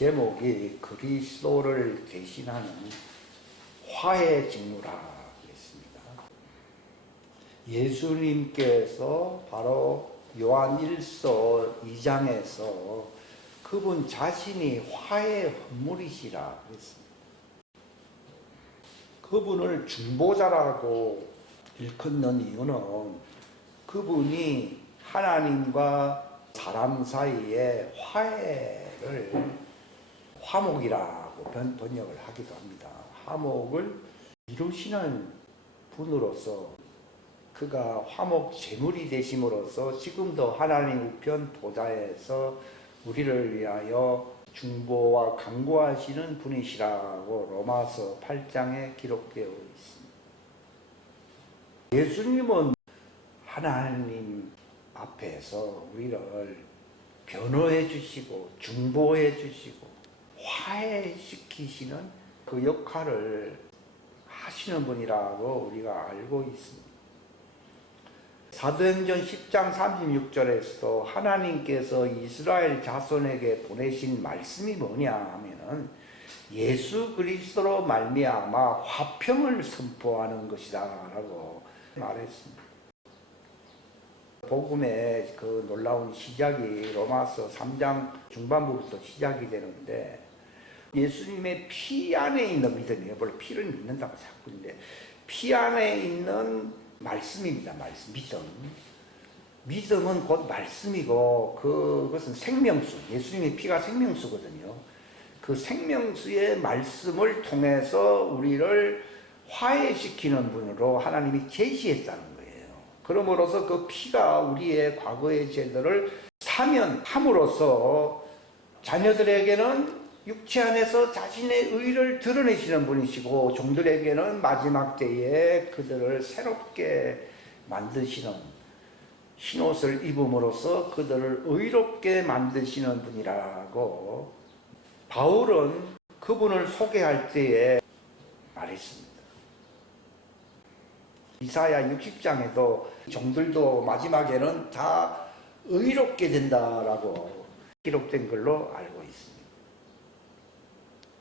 제목이 그리스도를 대신하는 화해 직무라 했습니다. 예수님께서 바로 요한 1서 2장에서 그분 자신이 화해의 헌물이시라 그랬습니다. 그분을 중보자라고 일컫는 이유는 그분이 하나님과 사람 사이의 화해를 화목이라고 번역을 하기도 합니다. 화목을 이루시는 분으로서 그가 화목 제물이 되심으로써 지금도 하나님 우편 보좌에서 우리를 위하여 중보와 강구하시는 분이시라고 로마서 8장에 기록되어 있습니다. 예수님은 하나님 앞에서 우리를 변호해 주시고 중보해 주시고 화해시키시는 그 역할을 하시는 분이라고 우리가 알고 있습니다. 사도행전 10장 36절에서 하나님께서 이스라엘 자손에게 보내신 말씀이 뭐냐 하면은 예수 그리스도로 말미암아 화평을 선포하는 것이다 라고 말했습니다. 복음의 그 놀라운 시작이 로마서 3장 중반부부터 시작이 되는데 예수님의 피 안에 있는 믿음이에요. 원래 피를 믿는다고 자꾸 있는데 피 안에 있는 말씀입니다. 말씀, 믿음은 곧 말씀이고 그것은 생명수, 예수님의 피가 생명수거든요. 그 생명수의 말씀을 통해서 우리를 화해시키는 분으로 하나님이 계시했다는 거예요. 그러므로서 그 피가 우리의 과거의 죄들을 사면함으로써 자녀들에게는 육체 안에서 자신의 의를 드러내시는 분이시고 종들에게는 마지막 때에 그들을 새롭게 만드시는 흰옷을 입음으로써 그들을 의롭게 만드시는 분이라고 바울은 그분을 소개할 때에 말했습니다. 이사야 60장에도 종들도 마지막에는 다 의롭게 된다라고 기록된 걸로 알고 있습니다.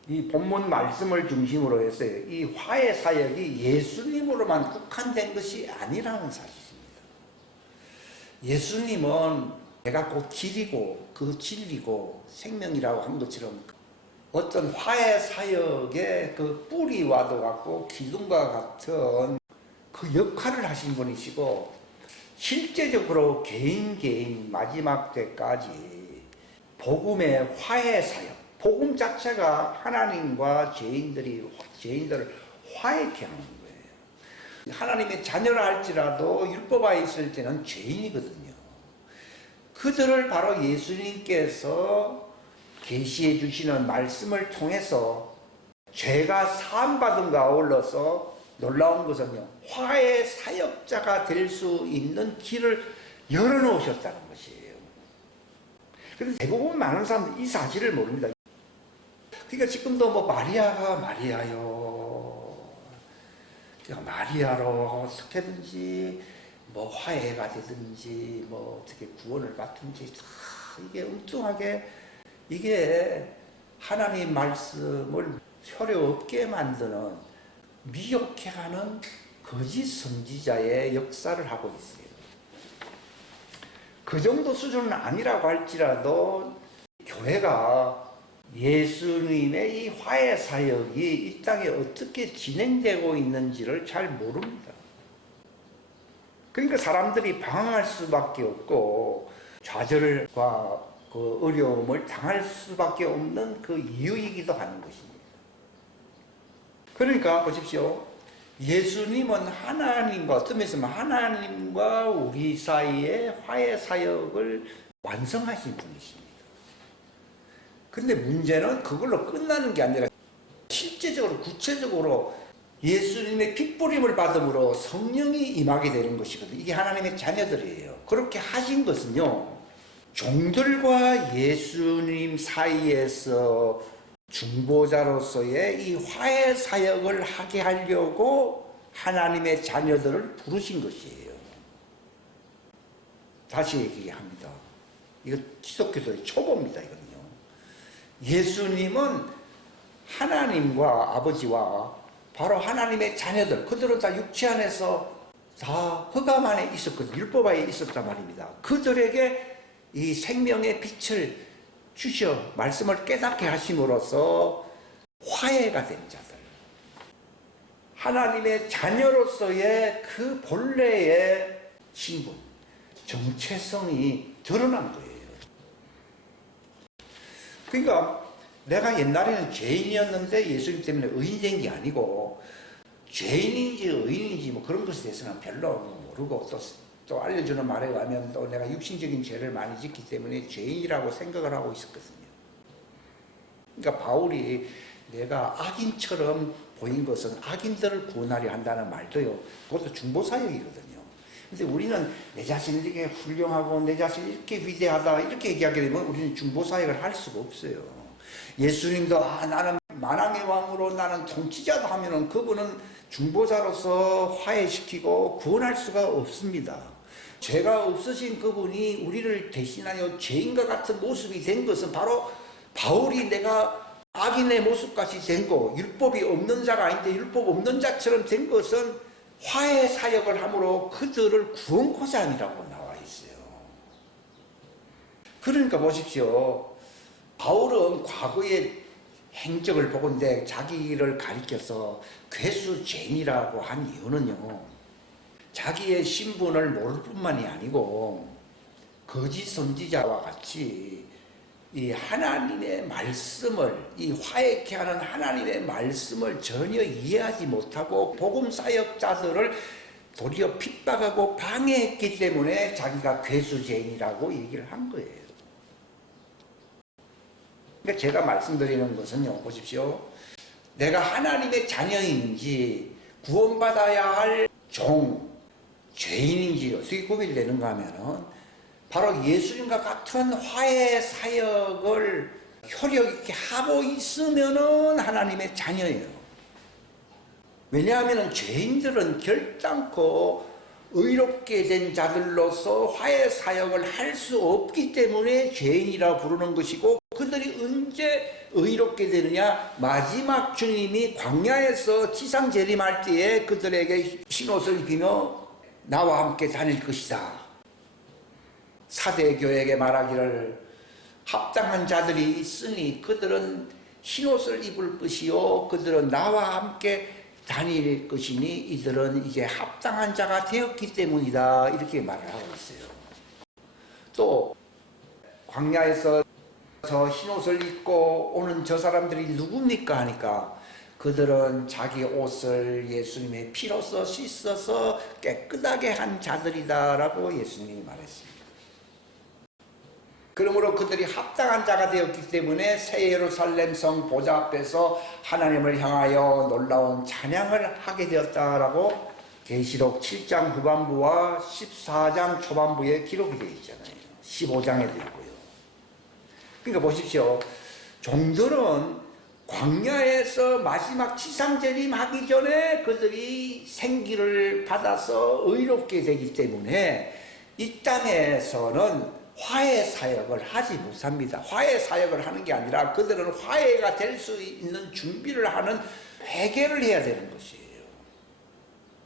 이 본문 말씀을 중심으로 해서 이 화해 사역이 예수님으로만 국한된 것이 아니라는 사실입니다. 예수님은 내가 곧 길이고 그 진리고 생명이라고 한 것처럼 어떤 화해 사역의 그 뿌리와도 같고 기둥과 같은 그 역할을 하신 분이시고 실제적으로 개인 거마지막 때까지 복음의 화해 사역 복음 자체가 하나님과 죄인들을 화해케 하는 거예요. 하나님의 자녀라 할지라도 율법하에 있을 때는 죄인이거든요. 그들을 바로 예수님께서 계시해 주시는 말씀을 통해서 죄가 사함받음과 아울러서 놀라운 것은요, 화해 사역자가 될 수 있는 길을 열어놓으셨다는 것이에요. 그런데 대부분 많은 사람들이 이 사실을 모릅니다. 그러니까 지금도 뭐 마리아가 마리아요. 그러니까 마리아로 어떻게든지 뭐 화해가 되든지 뭐 어떻게 구원을 받든지 이게 엉뚱하게 이게 하나님 말씀을 효력 없게 만드는 미혹해 하는 거짓 선지자의 역사를 하고 있어요. 그 정도 수준은 아니라고 할지라도 교회가 예수님의 이 화해 사역이 이 땅에 어떻게 진행되고 있는지를 잘 모릅니다. 그러니까 사람들이 방황할 수밖에 없고 좌절과 그 어려움을 당할 수밖에 없는 그 이유이기도 하는 것입니다. 그러니까 보십시오. 예수님은 하나님과 어떤 면에서 하나님과 우리 사이의 화해 사역을 완성하신 분이십니다. 근데 문제는 그걸로 끝나는 게 아니라 실제적으로 구체적으로 예수님의 핏부림을 받음으로 성령이 임하게 되는 것이거든요. 이게 하나님의 자녀들이에요. 그렇게 하신 것은요, 종들과 예수님 사이에서 중보자로서의 이 화해 사역을 하게 하려고 하나님의 자녀들을 부르신 것이에요. 다시 얘기합니다. 이거 기독교의 초보입니다. 이거는요. 예수님은 하나님과 아버지와 바로 하나님의 자녀들, 그들은 다 육체 안에서 다 흑암 안에 있었거든요. 율법 안에 있었단 말입니다. 그들에게 이 생명의 빛을 주셔 말씀을 깨닫게 하심으로써 화해가 된 자들, 하나님의 자녀로서의 그 본래의 신분, 정체성이 드러난 거예요. 그러니까 내가 옛날에는 죄인이었는데 예수님 때문에 의인 된 게 아니고, 죄인인지 의인인지 뭐 그런 것에 대해서는 별로 모르고 또 알려주는 말에 의하면 또 내가 육신적인 죄를 많이 짓기 때문에 죄인이라고 생각을 하고 있었거든요. 그러니까 바울이 내가 악인처럼 보인 것은 악인들을 구원하려 한다는 말도요, 그것도 중보사역이거든요. 근데 우리는 내 자신이 이렇게 훌륭하고 내 자신이 이렇게 위대하다 이렇게 얘기하게 되면 우리는 중보사역을 할 수가 없어요. 예수님도 나는 만왕의 왕으로 나는 통치자다 하면은 그분은 중보자로서 화해시키고 구원할 수가 없습니다. 죄가 없으신 그분이 우리를 대신하여 죄인과 같은 모습이 된 것은 바로 바울이 내가 악인의 모습까지 된 거, 율법이 없는 자가 아닌데 율법 없는 자처럼 된 것은 화해 사역을 함으로 그들을 구원코자 함이라고 나와 있어요. 그러니까 보십시오. 바울은 과거의 행적을 보건대 자기를 가리켜서 괴수죄인이라고 한 이유는요, 자기의 신분을 모를 뿐만이 아니고 거짓 선지자와 같이 이 하나님의 말씀을, 이 화해케 하는 하나님의 말씀을 전혀 이해하지 못하고 복음 사역자들을 도리어 핍박하고 방해했기 때문에 자기가 괴수죄인이라고 얘기를 한 거예요. 그러니까 제가 말씀드리는 것은요, 보십시오. 내가 하나님의 자녀인지 구원받아야 할 종, 죄인인지 어떻게 구별되는가 하면은 바로 예수님과 같은 화해 사역을 효력 있게 하고 있으면은 하나님의 자녀예요. 왜냐하면 죄인들은 결단코 의롭게 된 자들로서 화해 사역을 할 수 없기 때문에 죄인이라 부르는 것이고, 그들이 언제 의롭게 되느냐? 마지막 주님이 광야에서 지상 재림할 때에 그들에게 흰옷을 입히며 나와 함께 다닐 것이다. 사대교회에게 말하기를 합당한 자들이 있으니 그들은 흰옷을 입을 것이요 그들은 나와 함께 다닐 것이니 이들은 이제 합당한 자가 되었기 때문이다, 이렇게 말을 하고 있어요. 또 광야에서 저 흰옷을 입고 오는 저 사람들이 누굽니까 하니까 그들은 자기 옷을 예수님의 피로써 씻어서 깨끗하게 한 자들이다라고 예수님이 말했습니다. 그러므로 그들이 합당한 자가 되었기 때문에 새 예루살렘 성 보좌 앞에서 하나님을 향하여 놀라운 찬양을 하게 되었다라고 계시록 7장 후반부와 14장 초반부에 기록이 되어 있잖아요. 15장에도 있고요. 그러니까 보십시오. 종들은 광야에서 마지막 지상재림하기 전에 그들이 생기를 받아서 의롭게 되기 때문에 이 땅에서는 화해 사역을 하지 못합니다. 화해 사역을 하는 게 아니라 그들은 화해가 될 수 있는 준비를 하는 회개를 해야 되는 것이에요.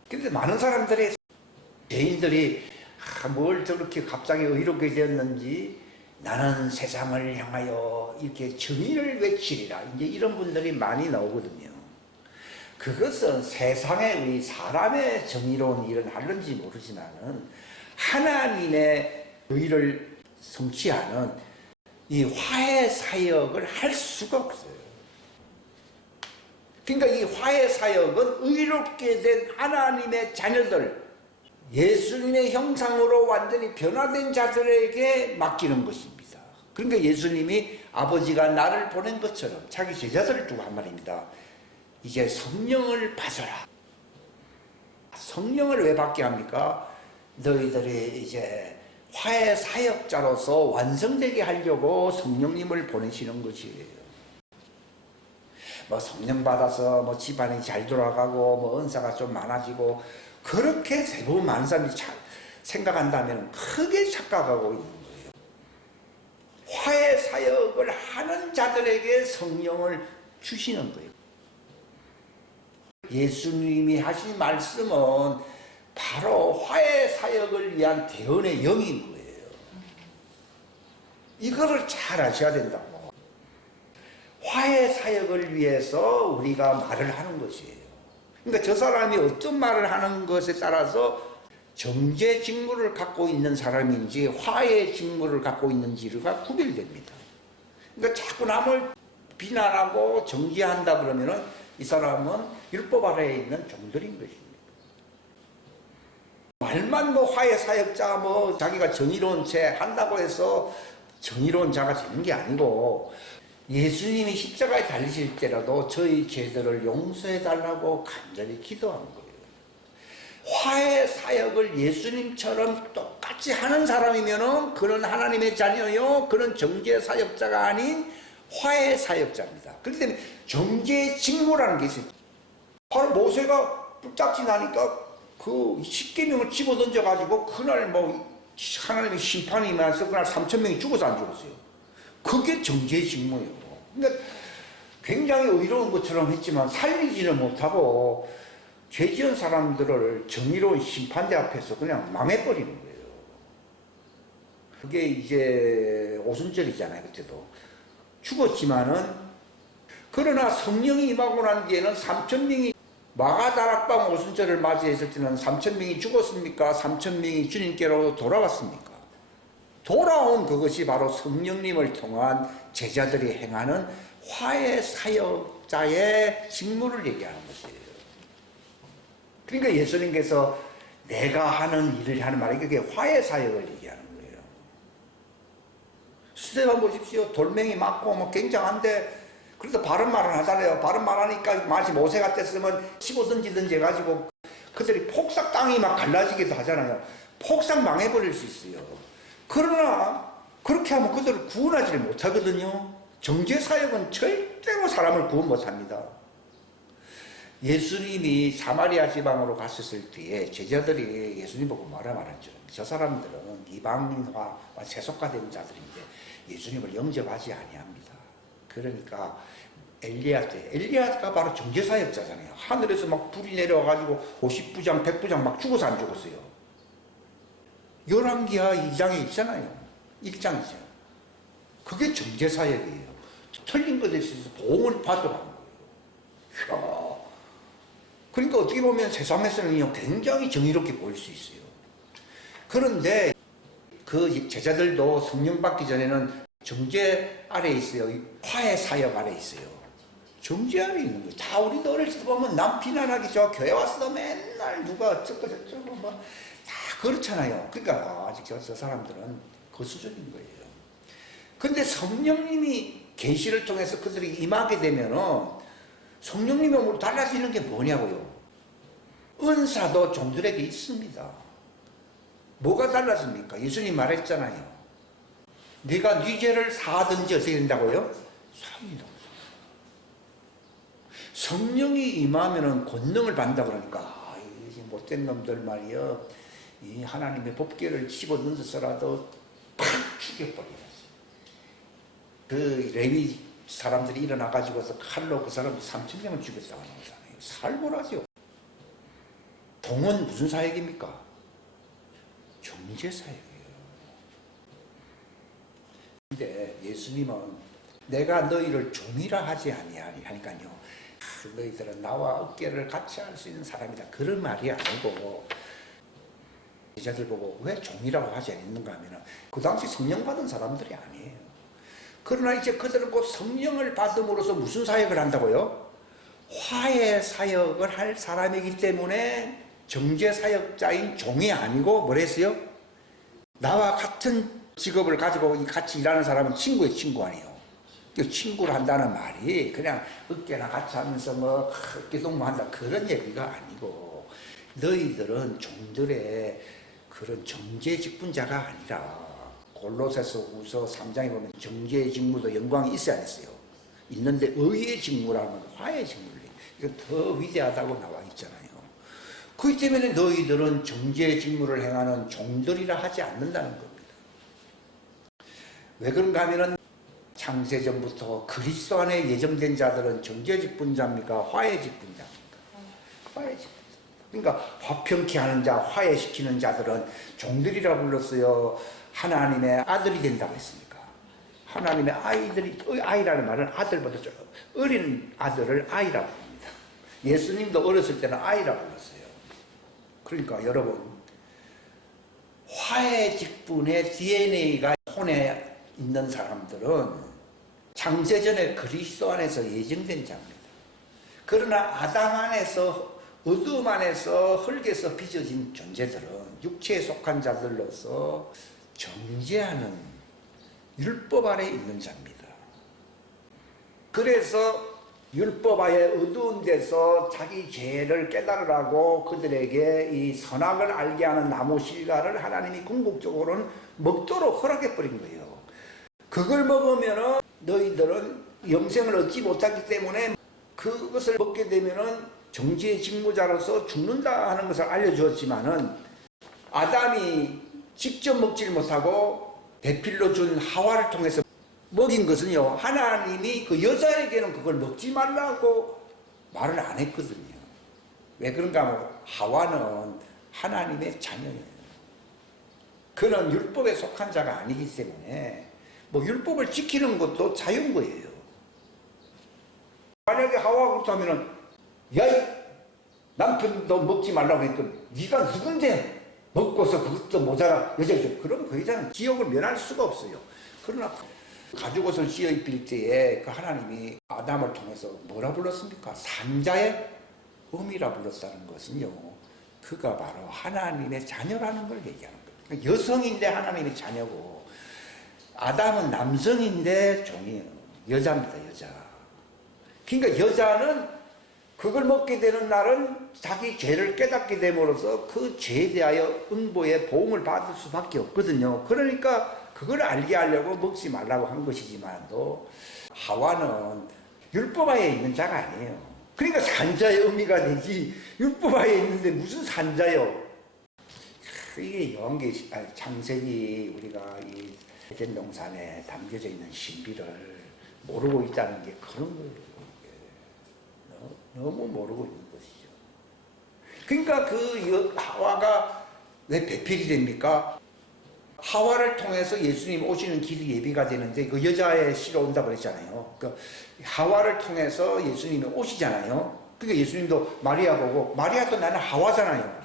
그런데 많은 사람들이, 죄인들이 뭘 저렇게 갑자기 의롭게 되었는지 나는 세상을 향하여 이렇게 정의를 외치리라, 이제 이런 분들이 많이 나오거든요. 그것은 세상의 사람의 정의로운 일은 하는지 모르지만은 하나님의 의를 성취하는 이 화해 사역을 할 수가 없어요. 그러니까 이 화해 사역은 의롭게 된 하나님의 자녀들, 예수님의 형상으로 완전히 변화된 자들에게 맡기는 것입니다. 그러니까 예수님이 아버지가 나를 보낸 것처럼 자기 제자들을 두고 한 말입니다. 이제 성령을 받아라. 성령을 왜 받게 합니까? 너희들이 이제 화해 사역자로서 완성되게 하려고 성령님을 보내시는 것이에요. 뭐 성령 받아서 뭐 집안이 잘 돌아가고 뭐 은사가 좀 많아지고 그렇게 대부분 많은 사람이 생각한다면 크게 착각하고 있는 거예요. 화해 사역을 하는 자 자들에게 성령을 주시는 거예요. 예수님이 하신 말씀은 바로 화해 사역을 위한 대언의 영인 거예요. 이거를 잘 아셔야 된다고. 화해 사역을 위해서 우리가 말을 하는 것이에요. 그러니까 저 사람이 어떤 말을 하는 것에 따라서 정죄 직무를 갖고 있는 사람인지 화해 직무를 갖고 있는지가 구별됩니다. 그러니까 자꾸 남을 비난하고 정죄한다 그러면은 이 사람은 율법 아래에 있는 종들인 것입니다. 말만 뭐 화해 사역자 뭐 자기가 정의로운 죄 한다고 해서 정의로운 자가 되는 게 아니고, 예수님이 십자가에 달리실 때라도 저희 죄들을 용서해 달라고 간절히 기도한 거예요. 화해 사역을 예수님처럼 똑같이 하는 사람이면은 그는 하나님의 자녀요, 그는 정죄 사역자가 아닌 화해 사역자입니다. 그렇기 때문에 정죄 직무라는 게 있어요. 바로 모세가 불딱지 나니까 그 십계명을 집어 던져가지고 그날 뭐 하나님의 심판이 임하면서 그날 3,000명이 죽어서 안 죽었어요. 그게 정죄 직무예요. 그러니까 굉장히 의로운 것처럼 했지만 살리지는 못하고 죄 지은 사람들을 정의로운 심판대 앞에서 그냥 망해버리는 거예요. 그게 이제 오순절이잖아요. 그때도 죽었지만은, 그러나 성령이 임하고 난 뒤에는 3,000명이 마가다락방 오순절을 맞이했을 때는 3,000명이 죽었습니까? 3,000명이 주님께로 돌아왔습니까? 돌아온 그것이 바로 성령님을 통한 제자들이 행하는 화해 사역자의 직무를 얘기하는 것이에요. 그러니까 예수님께서 내가 하는 일을 하는 말이 그게 화해 사역을 얘기하는 거예요. 스데반 보십시오. 돌멩이 맞고 뭐 굉장한데 그래도 바른 말은 하잖아요. 바른 말 하니까 마치 모세 같았으면 씹어 던지든지 해가지고 그들이 폭삭 땅이 막 갈라지기도 하잖아요. 폭삭 망해버릴 수 있어요. 그러나 그렇게 하면 그들을 구원하지를 못하거든요. 정죄 사역은 절대로 사람을 구원 못합니다. 예수님이 사마리아 지방으로 갔었을 때에 제자들이 예수님 보고 말하죠. 저 사람들은 이방인과 세속화된 자들인데 예수님을 영접하지 아니합니다. 그러니까 엘리야가 바로 정죄사역자잖아요. 하늘에서 막 불이 내려와가지고 50부장 100부장 막 죽어서 안 죽었어요. 열왕기하 2장에 있잖아요. 1장이죠. 그게 정죄사역이에요. 틀린 것에 있어서 보응을 받으라는 거예요. 이야. 그러니까 어떻게 보면 세상에서는 굉장히 정의롭게 보일 수 있어요. 그런데 그 제자들도 성령 받기 전에는 정죄 아래 있어요. 화해 사역 아래 있어요. 정죄 아래 있는 거예요. 다 우리도 어릴 때 보면 남 비난하기 좋아. 교회 와서도 맨날 누가 어쩌고 저쩌고 뭐 다 그렇잖아요. 그러니까 아직 저 사람들은 그 수준인 거예요. 근데 성령님이 계시를 통해서 그들이 임하게 되면은 성령님의 몸으로 달라지는 게 뭐냐고요. 은사도 종들에게 있습니다. 뭐가 달라집니까? 예수님 말했잖아요. 네가 네 죄를 사하든지 어떻게 된다고요? 사합니다. 성령이 임하면은 권능을 받는다 그러니까 이 못된 놈들 말이요, 이 하나님의 법궤를 집어 던져서라도 팍 죽여버리겠어요. 그 레위 사람들이 일어나 가지고서 칼로 그 사람 3,000명을 죽였다고 하는 거잖아요. 살벌하죠. 동은 무슨 사역입니까? 정죄 사역이에요. 근데 예수님은 내가 너희를 종이라 하지 아니하니까요, 너희들은 나와 어깨를 같이 할 수 있는 사람이다, 그런 말이 아니고, 제자들 보고 왜 종이라고 하지 않는가 하면 그 당시 성령 받은 사람들이 아니에요. 그러나 이제 그들은 곧 성령을 받음으로써 무슨 사역을 한다고요? 화해 사역을 할 사람이기 때문에 정죄 사역자인 종이 아니고 뭐랬어요? 나와 같은 직업을 가지고 같이 일하는 사람은 친구의 친구 아니에요. 친구를 한다는 말이 그냥 어깨나 같이 하면서 뭐 어깨 동무한다 그런 얘기가 아니고, 너희들은 종들의 그런 정죄 직분자가 아니라, 골로새서후서 3장에 보면 정죄의 직무도 영광이 있어야 했어요. 있는데 의의 직무라면 화해의 직무를, 이거 더 위대하다고 나와 있잖아요. 그렇기 때문에 너희들은 정죄의 직무를 행하는 종들이라 하지 않는다는 겁니다. 왜 그런가 하면은 창세전부터 그리스도 안에 예정된 자들은 정죄직분자입니까? 화해직분자입니까? 화해직분자. 그러니까 화평케 하는 자, 화해시키는 자들은 종들이라 불렀어요. 하나님의 아들이 된다고 했습니까? 하나님의 아이들이, 아이라는 말은 아들보다 좀 어린 아들을 아이라고 합니다. 예수님도 어렸을 때는 아이라고 불렀어요. 그러니까 여러분, 화해직분의 DNA가 혼에 있는 사람들은 창세전에 그리스도 안에서 예정된 자입니다. 그러나 아담 안에서, 어둠 안에서, 흙에서 빚어진 존재들은 육체에 속한 자들로서 정죄하는 율법 아래 있는 자입니다. 그래서 율법 아래 어두운 데서 자기 죄를 깨달으라고 그들에게 이 선악을 알게 하는 나무 실과를 하나님이 궁극적으로는 먹도록 허락해 버린 거예요. 그걸 먹으면은 너희들은 영생을 얻지 못하기 때문에 그것을 먹게 되면은 정죄의 직무자로서 죽는다 하는 것을 알려주었지만은 아담이 직접 먹질 못하고 배필로 준 하와를 통해서 먹인 것은요, 하나님이 그 여자에게는 그걸 먹지 말라고 말을 안 했거든요. 왜 그런가 하면 하와는 하나님의 자녀예요. 그는 율법에 속한 자가 아니기 때문에 뭐 율법을 지키는 것도 자유인 거예요. 만약에 하와가 그렇다면은 야, 이 남편도 먹지 말라고 했더니 네가 누군데 먹고서 그것도 모자라 여자죠. 그럼 그 여자는 지옥을 면할 수가 없어요. 그러나 가죽옷을 씌어 입힐 때에 그 하나님이 아담을 통해서 뭐라 불렀습니까? 산자의 음이라 불렀다는 것은요, 그가 바로 하나님의 자녀라는 걸 얘기하는 거예요. 여성인데 하나님의 자녀고, 아담은 남성인데 종이에요. 여자입니다, 여자. 그러니까 여자는 그걸 먹게 되는 날은 자기 죄를 깨닫게 됨으로써 그 죄에 대하여 응보의 보응을 받을 수밖에 없거든요. 그러니까 그걸 알게 하려고 먹지 말라고 한 것이지만도 하와는 율법하에 있는 자가 아니에요. 그러니까 산자의 의미가 되지 율법하에 있는데 무슨 산자요? 이게 요한계시, 창세기 우리가 이 에덴 동산에 담겨져 있는 신비를 모르고 있다는 게 그런 거예요. 너무 모르고 있는 것이죠. 그러니까 그 하와가 왜 배필이 됩니까? 하와를 통해서 예수님 오시는 길이 예비가 되는데 그 여자의 씨로 온다고 그랬잖아요. 그 하와를 통해서 예수님이 오시잖아요. 그러니까 예수님도 마리아 보고, 마리아도 나는 하와잖아요.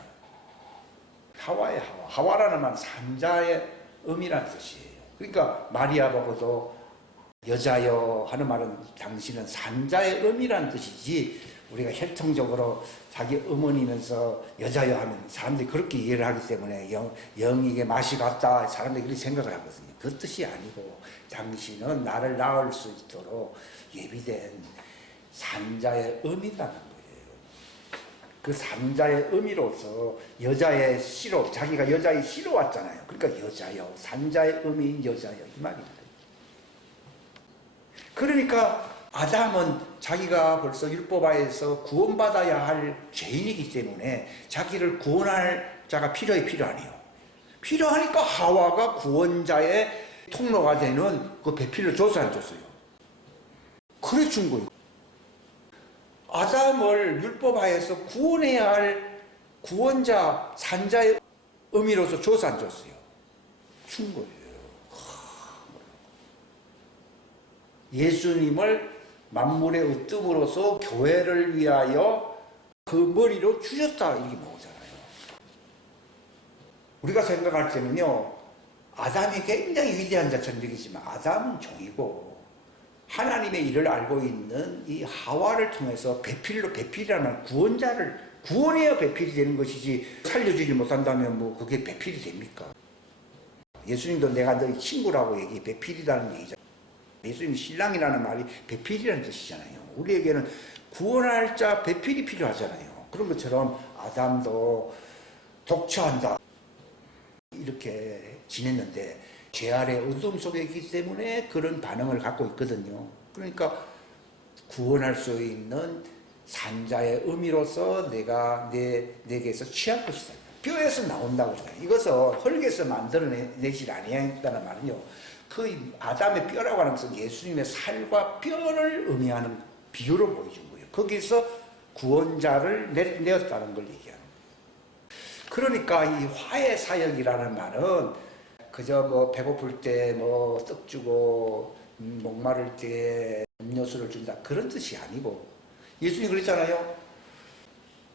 하와의 하와. 하와라는 말은 산자의 음이라는 뜻이에요. 그러니까 마리아 보고도 여자여 하는 말은 당신은 산자의 음이라는 뜻이지, 우리가 혈통적으로 자기 어머니면서 여자여 하면 사람들이 그렇게 이해를 하기 때문에 영이게 맛이 같다, 사람들이 그렇게 생각을 하거든요. 그 뜻이 아니고 당신은 나를 낳을 수 있도록 예비된 산자의 음이라는 거예요. 그 산자의 음이로서 여자의 씨로, 자기가 여자의 씨로 왔잖아요. 그러니까 여자여, 산자의 음인 여자여 이 말입니다. 그러니까 아담은 자기가 벌써 율법하에서 구원받아야 할 죄인이기 때문에 자기를 구원할 자가 필요하네요. 필요하니까 하와가 구원자의 통로가 되는 그 배필을 줘서 안 줬어요. 그래 준 거예요. 아담을 율법하에서 구원해야 할 구원자, 산자의 의미로서 줘서 안 줬어요. 준 거예요. 예수님을 만물의 으뜸으로서 교회를 위하여 그 머리로 주셨다 이렇게 나오잖아요. 우리가 생각할 때는요, 아담이 굉장히 위대한 자처럼 여기지만 아담은 종이고 하나님의 일을 알고 있는 이 하와를 통해서 배필이라는 구원자를 구원해야 배필이 되는 것이지, 살려주지 못한다면 뭐 그게 배필이 됩니까? 예수님도 내가 너희 친구라고 얘기해. 배필이라는 얘기잖아요. 예수님 신랑이라는 말이 배필이라는 뜻이잖아요. 우리에게는 구원할 자 배필이 필요하잖아요. 그런 것처럼 아담도 독처한다 이렇게 지냈는데 죄 아래 어둠 속에 있기 때문에 그런 반응을 갖고 있거든요. 그러니까 구원할 수 있는 산자의 의미로서 내가 내게서 취할 것이다. 뼈에서 나온다고 하잖아요. 이것을 흙에서 만들어내질 아니한다는 말은요, 그 아담의 뼈라고 하는 것은 예수님의 살과 뼈를 의미하는 비유로 보여준 거예요. 거기서 구원자를 내었다는 걸 얘기하는 거예요. 그러니까 이 화해 사역이라는 말은 그저 뭐 배고플 때 뭐 떡 주고 목마를 때 음료수를 준다 그런 뜻이 아니고, 예수님이 그랬잖아요.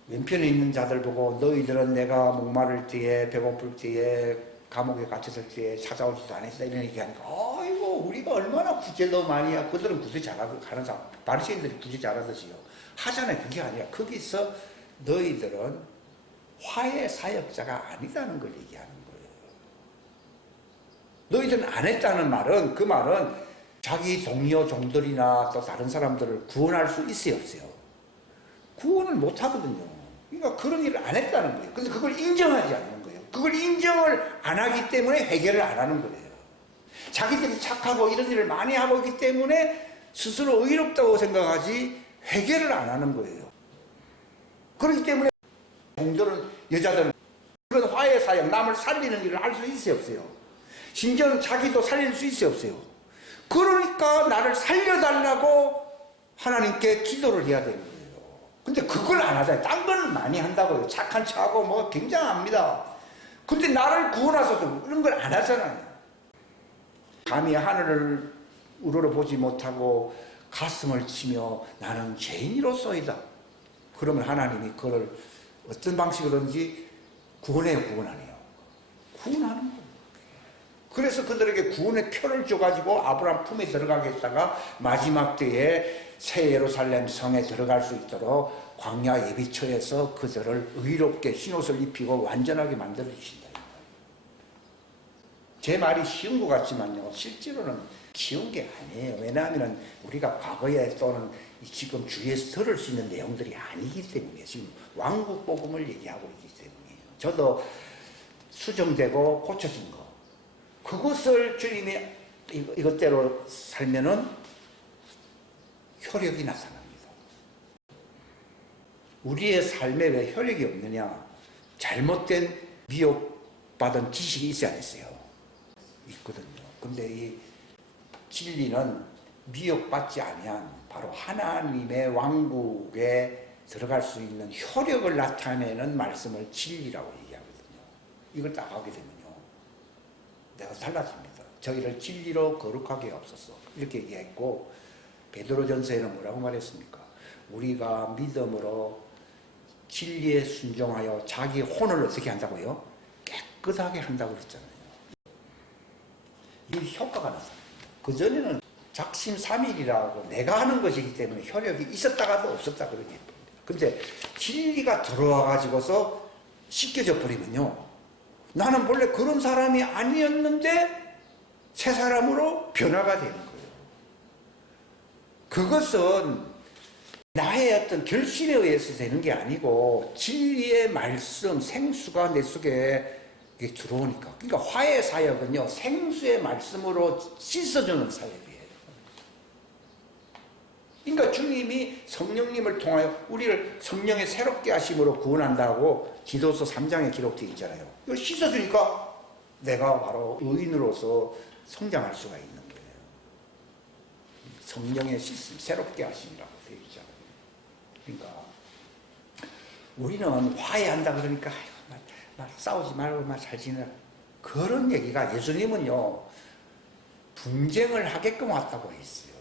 왼편에 있는 자들 보고 너희들은 내가 목마를 때에 배고플 때에 감옥에 갇혔을 때에 찾아오지도 않았다 이런 얘기하니까, 아이고 우리가 얼마나 구제 너 많이 하. 그들은 구제 잘하는 사람, 바리새인들이 구제 잘하듯이요 하잖아요. 그게 아니라 거기서 너희들은 화해 사역자가 아니다는 걸 얘기하는 거예요. 너희들은 안 했다는 말은, 그 말은 자기 동료 종들이나 또 다른 사람들을 구원할 수 있어요 없어요? 구원을 못 하거든요. 그러니까 그런 일을 안 했다는 거예요. 근데 그걸 인정하지 않는 거예요. 그걸 인정을 안 하기 때문에 회개를 안 하는 거예요. 자기들이 착하고 이런 일을 많이 하고 있기 때문에 스스로 의롭다고 생각하지 회개를 안 하는 거예요. 그렇기 때문에 종들은, 여자들은 그런 화해 사역, 남을 살리는 일을 할 수 있어요 없어요? 심지어는 자기도 살릴 수 있어요 없어요? 그러니까 나를 살려달라고 하나님께 기도를 해야 되는 거예요. 근데 그걸 안 하잖아요. 딴 건 많이 한다고요. 착한 척하고 뭐 굉장합니다. 근데 나를 구원하소서 그런 걸 안 하잖아요. 감히 하늘을 우러러보지 못하고 가슴을 치며 나는 죄인으로서이다. 그러면 하나님이 그걸 어떤 방식으로든지 구원해요, 구원 안 해요? 구원하는 거예요. 그래서 그들에게 구원의 표를 줘가지고 아브라함 품에 들어가게 했다가 마지막 때에 새 예루살렘 성에 들어갈 수 있도록 광야 예비처에서 그들을 의롭게 흰옷을 입히고 완전하게 만들어 주신다. 제 말이 쉬운 것 같지만요, 실제로는 쉬운 게 아니에요. 왜냐하면 우리가 과거에 또는 지금 주위에서 들을 수 있는 내용들이 아니기 때문에, 지금 왕국 복음을 얘기하고 있기 때문이에요. 저도 수정되고 고쳐진 거, 그것을 주님이 이것대로 살면은 효력이 나타납니다. 우리의 삶에 왜 효력이 없느냐? 잘못된 미혹받은 지식이 있어야 했어요. 있거든요. 근데 이 진리는 미혹받지 아니한 바로 하나님의 왕국에 들어갈 수 있는 효력을 나타내는 말씀을 진리라고 얘기하거든요. 이걸 딱 하게 되면요, 내가 달라집니다. 저희를 진리로 거룩하게 하옵소서 이렇게 얘기했고, 베드로전서에는 뭐라고 말했습니까? 우리가 믿음으로 진리에 순종하여 자기 혼을 어떻게 한다고요? 깨끗하게 한다고 그랬잖아요. 이 효과가 나타납니다. 그전에는 작심삼일이라고 내가 하는 것이기 때문에 효력이 있었다가도 없었다 그런 얘기입니다. 근데 진리가 들어와 가지고서 씻겨져 버리면요, 나는 원래 그런 사람이 아니었는데 새 사람으로 변화가 되는 거예요. 그것은 나의 어떤 결심에 의해서 되는 게 아니고 진리의 말씀, 생수가 내 속에 들어오니까. 그러니까 화해 사역은요, 생수의 말씀으로 씻어주는 사역이에요. 그러니까 주님이 성령님을 통하여 우리를 성령의 새롭게 하심으로 구원한다고 디도서 3장에 기록되어 있잖아요. 이걸 씻어주니까 내가 바로 의인으로서 성장할 수가 있는 거예요. 성령의 씻음, 새롭게 하심이라고 되어 있잖아요. 그러니까 우리는 화해한다 그러니까 싸우지 말고 잘 지내라, 그런 얘기가, 예수님은요 분쟁을 하게끔 왔다고 했어요.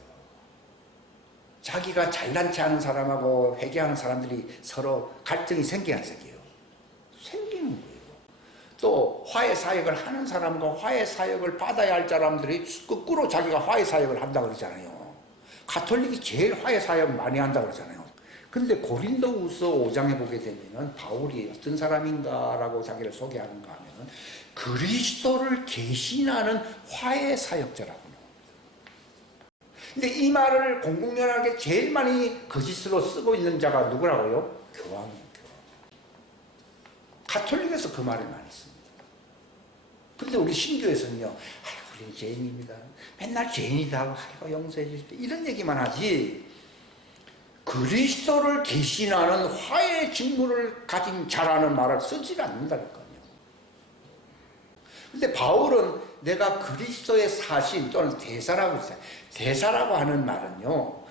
자기가 잘난 체 하는 사람하고 회개하는 사람들이 서로 갈등이 생기는 색이에요. 생기는 거예요. 또 화해 사역을 하는 사람과 화해 사역을 받아야 할 사람들이 거꾸로 자기가 화해 사역을 한다고 그러잖아요. 가톨릭이 제일 화해 사역 많이 한다고 그러잖아요. 근데 고린도후서 5장에 보게 되면은 바울이 어떤 사람인가라고 자기를 소개하는가 하면은 그리스도를 대신하는 화해 사역자라고 나옵니다. 근데 이 말을 공공연하게 제일 많이 거짓으로 쓰고 있는 자가 누구라고요? 교황이에요. 가톨릭에서 그 말을 많이 씁니다. 근데 우리 신교에서는요, 아이고 우리는 죄인입니다, 맨날 죄인이다, 아이고 용서해 주십시오, 이런 얘기만 하지 그리스도를 대신하는 화해의 직무를 가진 자라는 말을 쓰지 않는다니까요. 근데 바울은 내가 그리스도의 사신 또는 대사라고 했어요. 대사라고 하는 말은요,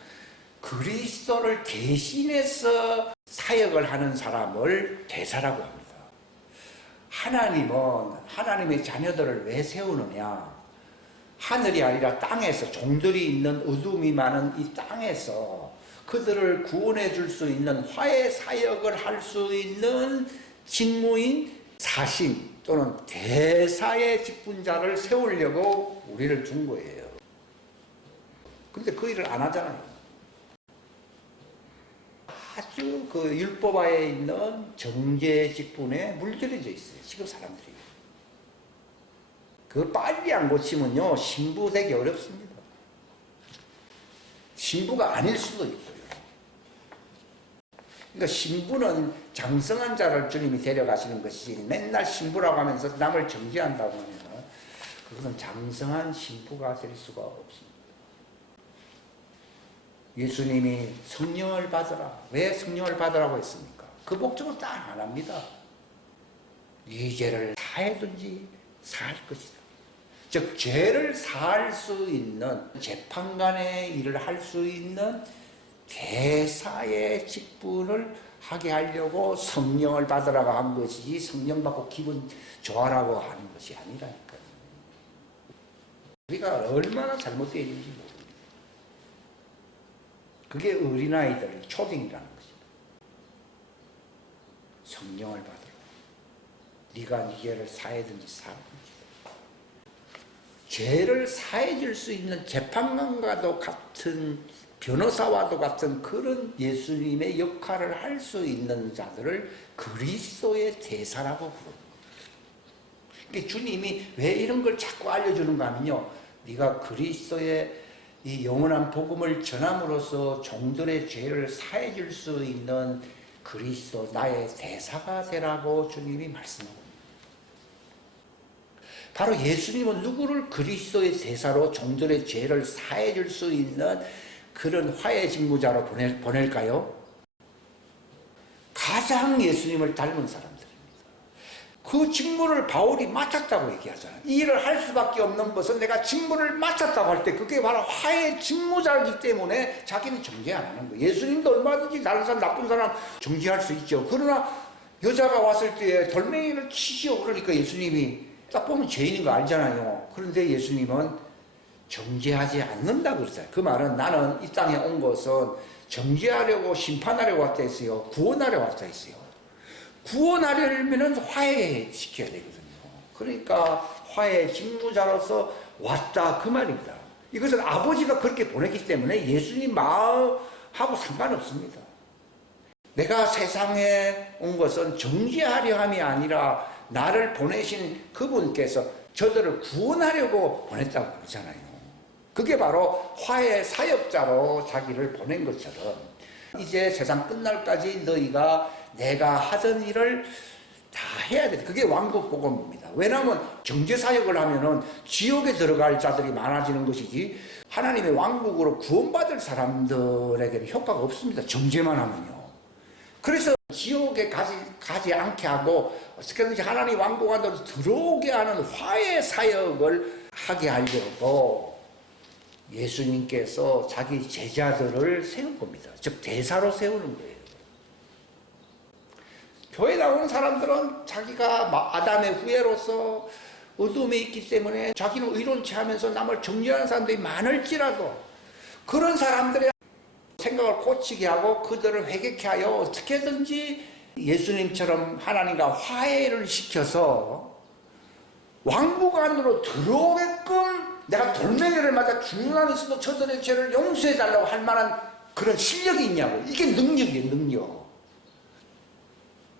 그리스도를 대신해서 사역을 하는 사람을 대사라고 합니다. 하나님은 하나님의 자녀들을 왜 세우느냐? 하늘이 아니라 땅에서, 종들이 있는 어둠이 많은 이 땅에서 그들을 구원해 줄 수 있는 화해 사역을 할 수 있는 직무인 사신 또는 대사의 직분자를 세우려고 우리를 준 거예요. 근데 그 일을 안 하잖아요. 아주 그 율법하에 있는 정죄 직분에 물들여져 있어요. 지금 사람들이. 그걸 빨리 안 고치면요, 신부 되기 어렵습니다. 신부가 아닐 수도 있고요. 그러니까 신부는 장성한 자를 주님이 데려가시는 것이지, 맨날 신부라고 하면서 남을 정죄한다고 하면 그것은 장성한 신부가 될 수가 없습니다. 예수님이 성령을 받으라. 왜 성령을 받으라고 했습니까? 그 목적은 딱 안 합니다. 이 죄를 사해든지 사할 것이다. 즉 죄를 사할 수 있는, 재판관의 일을 할 수 있는 대사의 직분을 하게 하려고 성령을 받으라고 한 것이지, 성령 받고 기분 좋아라고 하는 것이 아니라니까요. 우리가 얼마나 잘못되어 있는지 모릅니다. 그게 어린아이들 초딩이라는 것입니다. 성령을 받으라. 네가 네 죄를 사해든지 사든지. 죄를 사해 줄 수 있는 재판관과도 같은, 변호사와도 같은 그런 예수님의 역할을 할 수 있는 자들을 그리스도의 대사라고 부릅니다. 그러니까 주님이 왜 이런 걸 자꾸 알려주는가 하면요, 네가 그리스도의 이 영원한 복음을 전함으로써 종들의 죄를 사해 줄 수 있는 그리스도 나의 대사가 되라고 주님이 말씀하고 있습니다. 바로 예수님은 누구를 그리스도의 대사로 종들의 죄를 사해 줄 수 있는 그런 화해 직무자로 보낼까요? 가장 예수님을 닮은 사람들입니다. 그 직무를 바울이 맡았다고 얘기하잖아요. 이 일을 할 수밖에 없는 것은 내가 직무를 맡았다고 할 때 그게 바로 화해 직무자이기 때문에 자기는 정죄 안 하는 거예요. 예수님도 얼마든지 다른 사람, 나쁜 사람 정죄할 수 있죠. 그러나 여자가 왔을 때 돌멩이를 치시오 그러니까 예수님이 딱 보면 죄인인 거 알잖아요. 그런데 예수님은 정죄하지 않는다고 그랬어요. 그 말은 나는 이 땅에 온 것은 정죄하려고, 심판하려고 왔다 했어요. 구원하려고 왔다 했어요. 구원하려면 화해시켜야 되거든요. 그러니까 화해 직무자로서 왔다 그 말입니다. 이것은 아버지가 그렇게 보냈기 때문에 예수님 마음하고 상관없습니다. 내가 세상에 온 것은 정죄하려 함이 아니라 나를 보내신 그분께서 저들을 구원하려고 보냈다고 그러잖아요. 그게 바로 화해 사역자로 자기를 보낸 것처럼 이제 세상 끝날까지 너희가 내가 하던 일을 다 해야 돼. 그게 왕국 복음입니다. 왜냐하면 정죄 사역을 하면은 지옥에 들어갈 자들이 많아지는 것이지 하나님의 왕국으로 구원받을 사람들에게는 효과가 없습니다. 정죄만 하면요. 그래서 지옥에 가지 않게 하고 어떻게든지 하나님 왕국 안으로 들어오게 하는 화해 사역을 하게 하려고 예수님께서 자기 제자들을 세운 겁니다. 즉 대사로 세우는 거예요. 교회 나오는 사람들은 자기가 아담의 후예로서 어둠에 있기 때문에 자기는 의론치 하면서 남을 정죄하는 사람들이 많을지라도 그런 사람들의 생각을 고치게 하고 그들을 회개케 하여 어떻게든지 예수님처럼 하나님과 화해를 시켜서 왕국 안으로 들어오게끔 내가 돌멩이를 맞아 죽는 한이 있어도 저들의 죄를 용서해달라고 할 만한 그런 실력이 있냐고. 이게 능력이에요, 능력.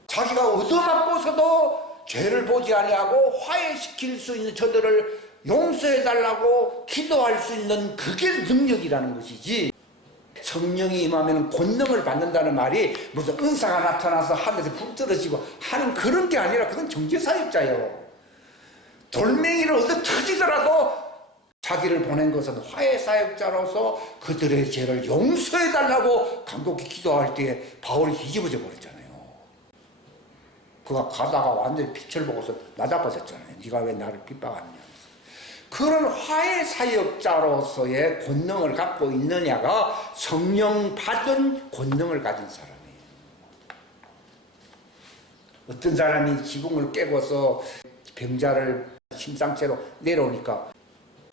자기가 얻어맞고서도 죄를 보지 아니하고 화해시킬 수 있는 저들을 용서해달라고 기도할 수 있는 그게 능력이라는 것이지, 성령이 임하면 권능을 받는다는 말이 무슨 은사가 나타나서 하늘에서 불 떨어지고 하는 그런 게 아니라 그건 정죄사역자예요. 돌멩이를 얻어 터지더라도 자기를 보낸 것은 화해사역자로서 그들의 죄를 용서해달라고 간곡히 기도할 때에 바울이 뒤집어져 버렸잖아요. 그가 가다가 완전히 빛을 보고서 나다빠졌잖아요. 네가 왜 나를 핍박하느냐. 그런 화해 사역자로서의 권능을 갖고 있느냐가 성령 받은 권능을 가진 사람이에요. 어떤 사람이 지붕을 깨고서 병자를 심상체로 내려오니까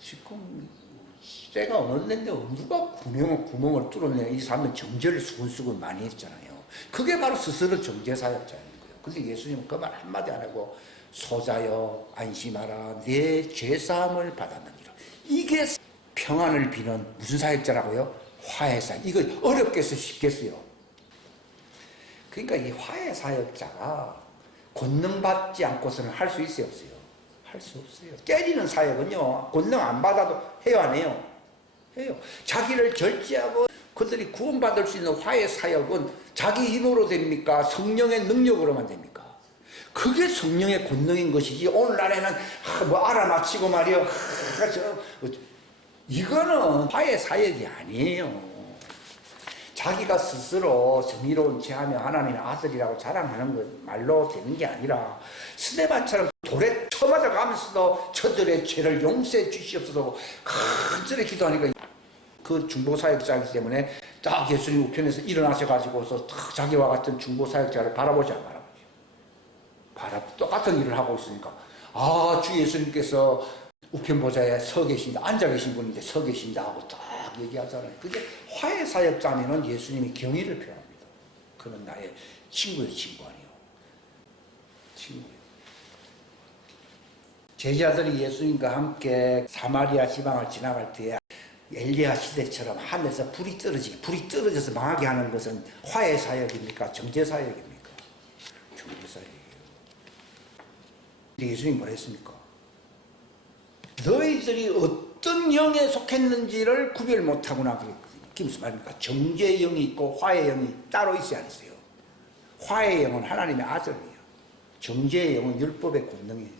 지금 때가 어느인데 누가 구멍을 뚫어내. 이 사람은 정죄를 수근수근 많이 했잖아요. 그게 바로 스스로 정죄 사역자인 거예요. 근데 예수님은 그 말 한마디 안 하고 소자여 안심하라 내 죄사함을 받았느니라. 이게 평안을 비는 무슨 사역자라고요? 화해 사역. 이거 어렵겠어 쉽겠어요? 그러니까 이 화해 사역자가 권능 받지 않고서는 할 수 있어요 없어요? 할 수 없어요. 때리는 사역은요 권능 안 받아도 해요 안 해요? 해요. 자기를 절제하고 그들이 구원받을 수 있는 화해 사역은 자기 힘으로 됩니까? 성령의 능력으로만 됩니까? 그게 성령의 권능인 것이지. 오늘날에는 뭐 알아맞히고 말이요 이거는 화해 사역이 아니에요. 자기가 스스로 정의로운 체하며 하나님의 아들이라고 자랑하는 것 말로 되는 게 아니라 스데반처럼 돌에 쳐맞아 가면서도 저들의 죄를 용서해 주시옵소서 간절히 기도하니까 그 중보사역자이기 때문에 딱 예수님 우편에서 일어나셔가지고서 딱 자기와 같은 중보사역자를 바라보지 않아요. 똑같은 일을 하고 있으니까 주 예수님께서 우편보좌에 서 계신다, 앉아 계신 분인데 서 계신다 하고 딱 얘기하잖아요. 그게 화해 사역자면은 예수님이 경의를 표합니다. 그는 나의 친구의 친구 아니요. 친구예요. 제자들이 예수님과 함께 사마리아 지방을 지나갈 때에 엘리야 시대처럼 하늘에서 불이 떨어져서 망하게 하는 것은 화해 사역입니까? 정죄 사역입니까? 정죄 사역이에요. 근데 예수님이 뭐라 했습니까? 너희들이 어떤 영에 속했는지를 구별 못하구나 그랬거든요. 그게 무슨 말입니까? 정죄의 영이 있고 화해의 영이 따로 있어야 했어요. 화해의 영은 하나님의 아들이에요. 정죄의 영은 율법의 권능이에요.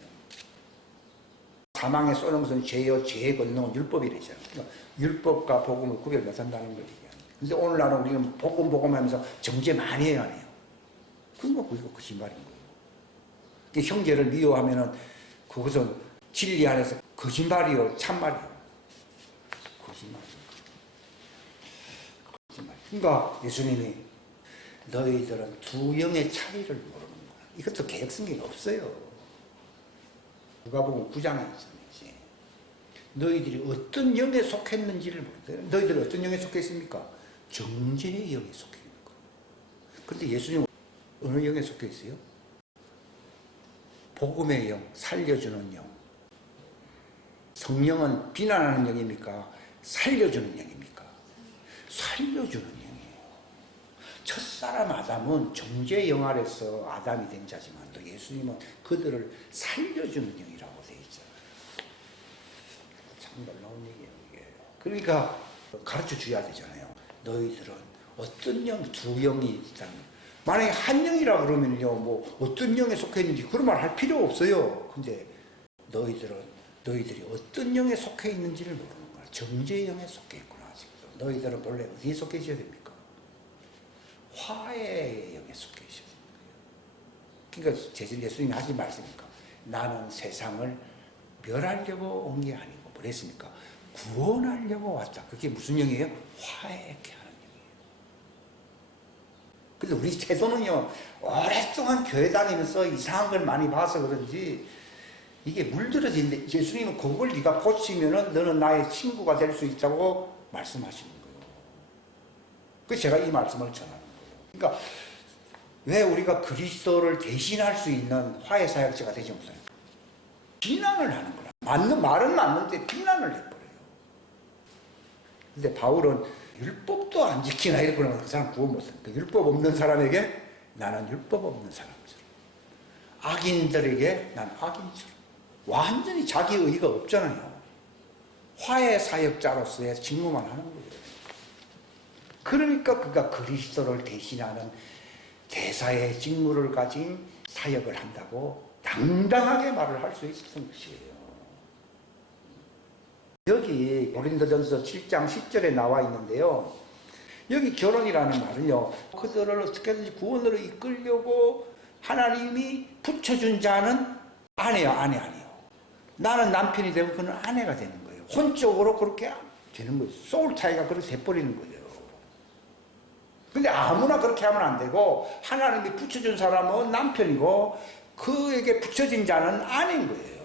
사망에 쏘는 것은 죄요, 죄의 권능은 율법이래잖아요. 그러니까 율법과 복음을 구별 못한다는 걸 얘기합니다. 근데 오늘날은 우리는 복음 하면서 정죄 많이 해야 해요. 그건 그거 거짓말인 거예요. 형제를 미워하면은 그것은 진리 안에서 거짓말이요, 참말이요. 거짓말. 그러니까 예수님이 너희들은 두 영의 차이를 모르는 거야. 이것도 개혁성경이 없어요. 누가복음 9장에 있었지. 너희들이 어떤 영에 속했는지를 모르는데 너희들이 어떤 영에 속해 있습니까? 정죄의 영에 속해 있는 거예요. 그런데 예수님은 어느 영에 속해 있어요? 복음의 영, 살려주는 영. 성령은 비난하는 영입니까? 살려주는 영입니까? 살려주는 영이에요. 첫사람 아담은 정죄의 영 아래서 아담이 된 자지만 또 예수님은 그들을 살려주는 영이라고 되어 있잖아요. 참 놀라운 얘기예요, 이게. 그러니까 가르쳐 줘야 되잖아요. 너희들은 어떤 영, 두 영이 있다는. 만약에 한 영이라 그러면요, 뭐 어떤 영에 속해 있는지 그런 말 할 필요 없어요. 근데 너희들이 어떤 영에 속해 있는지를 모르는 거야. 정죄의 영에 속해 있구나. 지금. 너희들은 본래 어디에 속해 있어야 됩니까? 화해의 영에 속해 있어야 됩니다. 그러니까 예수님이 하신 말씀이니까 나는 세상을 멸하려고 온 게 아니고 뭐랬습니까? 구원하려고 왔다. 그게 무슨 영이에요? 화해케 하는 영이에요. 근데 우리 태도는요, 오랫동안 교회 다니면서 이상한 걸 많이 봐서 그런지 이게 물들어진데 예수님은 그걸 네가 고치면은 너는 나의 친구가 될 수 있다고 말씀하시는 거예요. 그래서 제가 이 말씀을 전하는 거예요. 그러니까 왜 우리가 그리스도를 대신할 수 있는 화해 사역자가 되지 못해요? 비난을 하는 거라. 맞는 말은 맞는데 비난을 해버려요. 근데 바울은 율법도 안 지키나 이렇게 그러면 그 사람 구원 못해요. 그 율법 없는 사람에게 나는 율법 없는 사람처럼, 악인들에게 난 악인처럼. 완전히 자기 의의가 없잖아요. 화해 사역자로서의 직무만 하는 거예요. 그러니까 그가 그리스도를 대신하는 대사의 직무를 가진 사역을 한다고 당당하게 말을 할 수 있었던 것이에요. 여기 고린도전서 7장 10절에 나와 있는데요. 여기 결혼이라는 말은요, 그들을 어떻게든지 구원으로 이끌려고 하나님이 붙여준 자는 아내요, 아내 아니에요. 나는 남편이 되고 그는 아내가 되는 거예요. 혼적으로 그렇게 되는 거예요. 소울 타이가 그렇게 돼버리는 거예요. 근데 아무나 그렇게 하면 안 되고, 하나님이 붙여준 사람은 남편이고 그에게 붙여진 자는 아내인 거예요.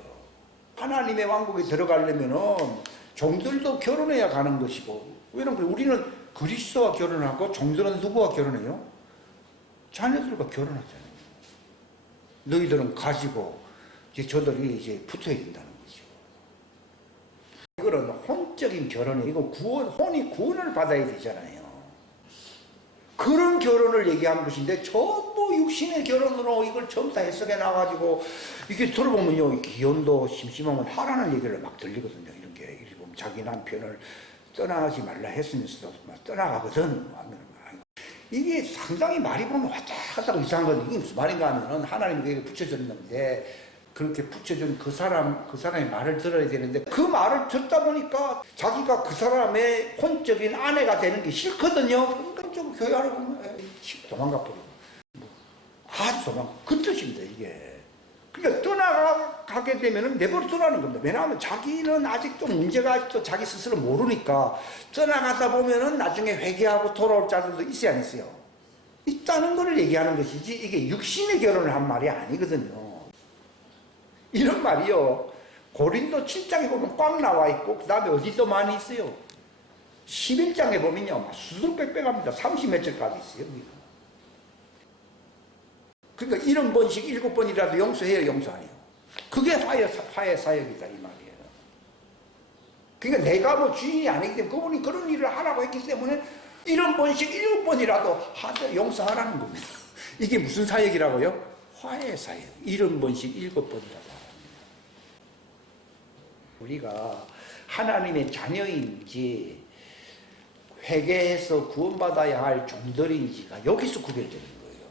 하나님의 왕국에 들어가려면은 종들도 결혼해야 가는 것이고, 왜냐면 우리는 그리스도와 결혼하고 종들은 누구와 결혼해요? 자녀들과 결혼하잖아요. 너희들은 가지고 이제 저들이 이제 붙어야 된다는 거죠. 이거는 혼적인 결혼이에요. 이거 혼이 구원을 받아야 되잖아요. 그런 결혼을 얘기한 것인데 전부 육신의 결혼으로 이걸 전부 다 해석해 놔가지고, 이게 들어보면요, 기혼도 심심하면 하라는 얘기를 막 들리거든요. 이런 게 이렇게 보면 자기 남편을 떠나지 말라 했으면서도 막 떠나가거든. 이게 상당히 말이 보면 왔다 갔다 이상한 건, 이게 무슨 말인가 하면은 하나님에게 붙여줬는데, 그렇게 붙여준 그 사람의 말을 들어야 되는데, 그 말을 듣다 보니까 자기가 그 사람의 혼적인 아내가 되는 게 싫거든요. 그러니까 좀 교회하러 가면 도망가 버리고, 아주 그 뜻입니다, 이게. 그러니까 떠나가게 되면은 내버려두라는 겁니다. 왜냐하면 자기는 아직도 문제가 아직도 자기 스스로 모르니까, 떠나가다 보면은 나중에 회개하고 돌아올 자들도 있어야 안 있어요. 있다는 걸 얘기하는 것이지, 이게 육신의 결혼을 한 말이 아니거든요. 이런 말이요, 고린도 7장에 보면 꽉 나와 있고, 그 다음에 어디도 많이 있어요. 11장에 보면요, 수두룩빽빽합니다. 30몇 절까지 있어요. 그러니까 70번씩 7번이라도 용서해요, 용서 안 해요? 그게 화해 사역이다, 이 말이에요. 그러니까 내가 뭐 주인이 아니기 때문에 그분이 그런 일을 하라고 했기 때문에 70번씩 7번이라도 용서하라는 겁니다. 이게 무슨 사역이라고요? 화해 사역. 70번씩 7번이라도. 우리가 하나님의 자녀인지 회개해서 구원받아야 할 종들인지가 여기서 구별되는 거예요.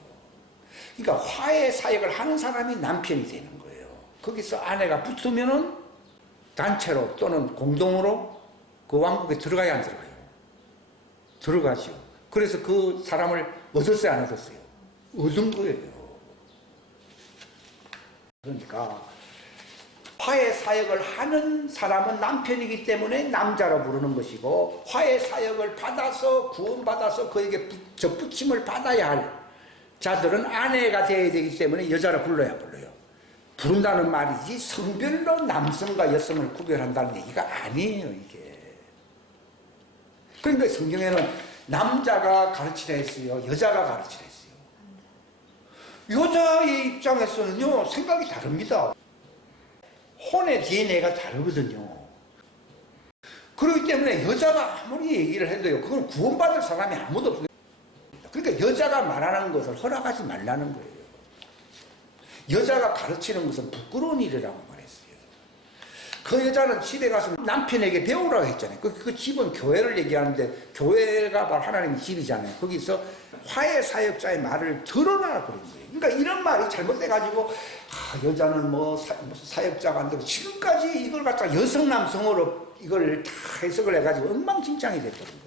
그러니까 화해 사역을 하는 사람이 남편이 되는 거예요. 거기서 아내가 붙으면은 단체로 또는 공동으로 그 왕국에 들어가야 안 들어가요? 들어가죠. 그래서 그 사람을 얻었어요, 안 얻었어요? 얻은 거예요. 그러니까 화해 사역을 하는 사람은 남편이기 때문에 남자로 부르는 것이고, 화해 사역을 받아서 구원받아서 그에게 접붙임을 받아야 할 자들은 아내가 되어야 되기 때문에 여자로 불러야 불러요. 부른다는 말이지 성별로 남성과 여성을 구별한다는 얘기가 아니에요, 이게. 그러니까 성경에는 남자가 가르치라 했어요, 여자가 가르치라 했어요. 여자의 입장에서는요, 생각이 다릅니다. 혼의 DNA가 다르거든요. 그렇기 때문에 여자가 아무리 얘기를 해도요, 그건 구원받을 사람이 아무도 없어요. 그러니까 여자가 말하는 것을 허락하지 말라는 거예요. 여자가 가르치는 것은 부끄러운 일이라고 말했어요. 그 여자는 집에 가서 남편에게 배우라고 했잖아요. 그 집은 교회를 얘기하는데, 교회가 바로 하나님의 집이잖아요. 거기서 화해 사역자의 말을 들어놔라 그런 거예요. 그러니까 이런 말이 잘못돼가지고, 여자는 무슨 사역자가 안 되고, 지금까지 이걸 갖다가 여성 남성으로 이걸 다 해석을 해가지고 엉망진창이 됐거든 거예요.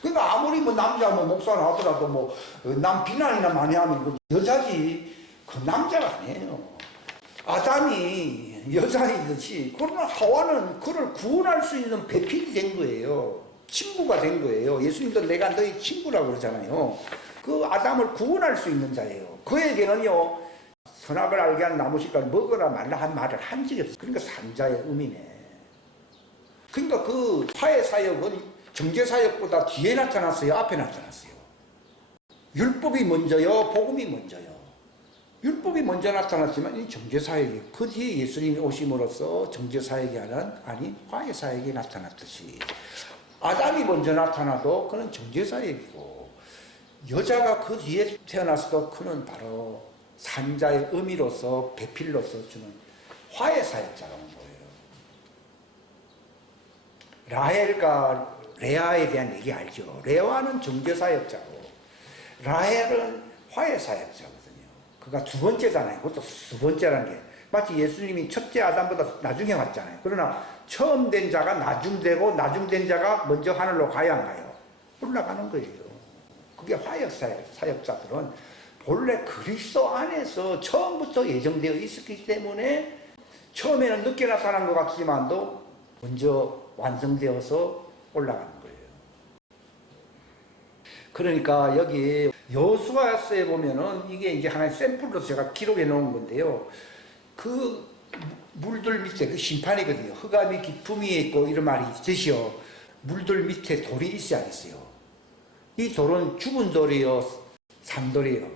그러니까 아무리 남자 목사를 하더라도 남 비난이나 많이 하면 여자지, 그 남자가 아니에요. 아담이 여자이듯이, 그러나 하와는 그를 구원할 수 있는 배필이 된 거예요. 친구가 된 거예요. 예수님도 내가 너희 친구라고 그러잖아요. 그 아담을 구원할 수 있는 자예요. 그에게는요, 선악을 알게 하는 나무식을 먹으라 말라 한 말을 한 적이 없어요. 그러니까 산자의 의미네. 그러니까 그 화해 사역은 정죄 사역보다 뒤에 나타났어요, 앞에 나타났어요? 율법이 먼저요, 복음이 먼저요? 율법이 먼저 나타났지만 이 정죄 사역이, 그 뒤에 예수님이 오심으로써 정죄 사역이 아닌 화해 사역이 나타났듯이, 아담이 먼저 나타나도 그는 정죄 사역이고, 여자가 그 뒤에 태어나서도 그는 바로 산자의 의미로서 배필로서 주는 화해 사역자라는 거예요. 라헬과 레아에 대한 얘기 알죠? 레아는 정죄 사역자고 라헬은 화해 사역자거든요. 그가 두 번째잖아요. 그것도 두 번째라는 게 마치 예수님이 첫째 아담보다 나중에 왔잖아요. 그러나 처음 된 자가 나중되고 나중된 자가 먼저 하늘로 가야 안 가요? 올라가는 거예요. 그게 화해 사역자들은 본래 그리스도 안에서 처음부터 예정되어 있었기 때문에 처음에는 늦게 나타난 것 같지만도 먼저 완성되어서 올라가는 거예요. 그러니까 여기 여호수아서에 보면은 이게 이제 하나의 샘플로 제가 기록해 놓은 건데요. 그 물들 밑에 그 심판이거든요. 흑암이 깊음이 있고 이런 말이 있듯이요. 물들 밑에 돌이 있지 않았어요. 이 돌은 죽은 돌이요, 산 돌이요.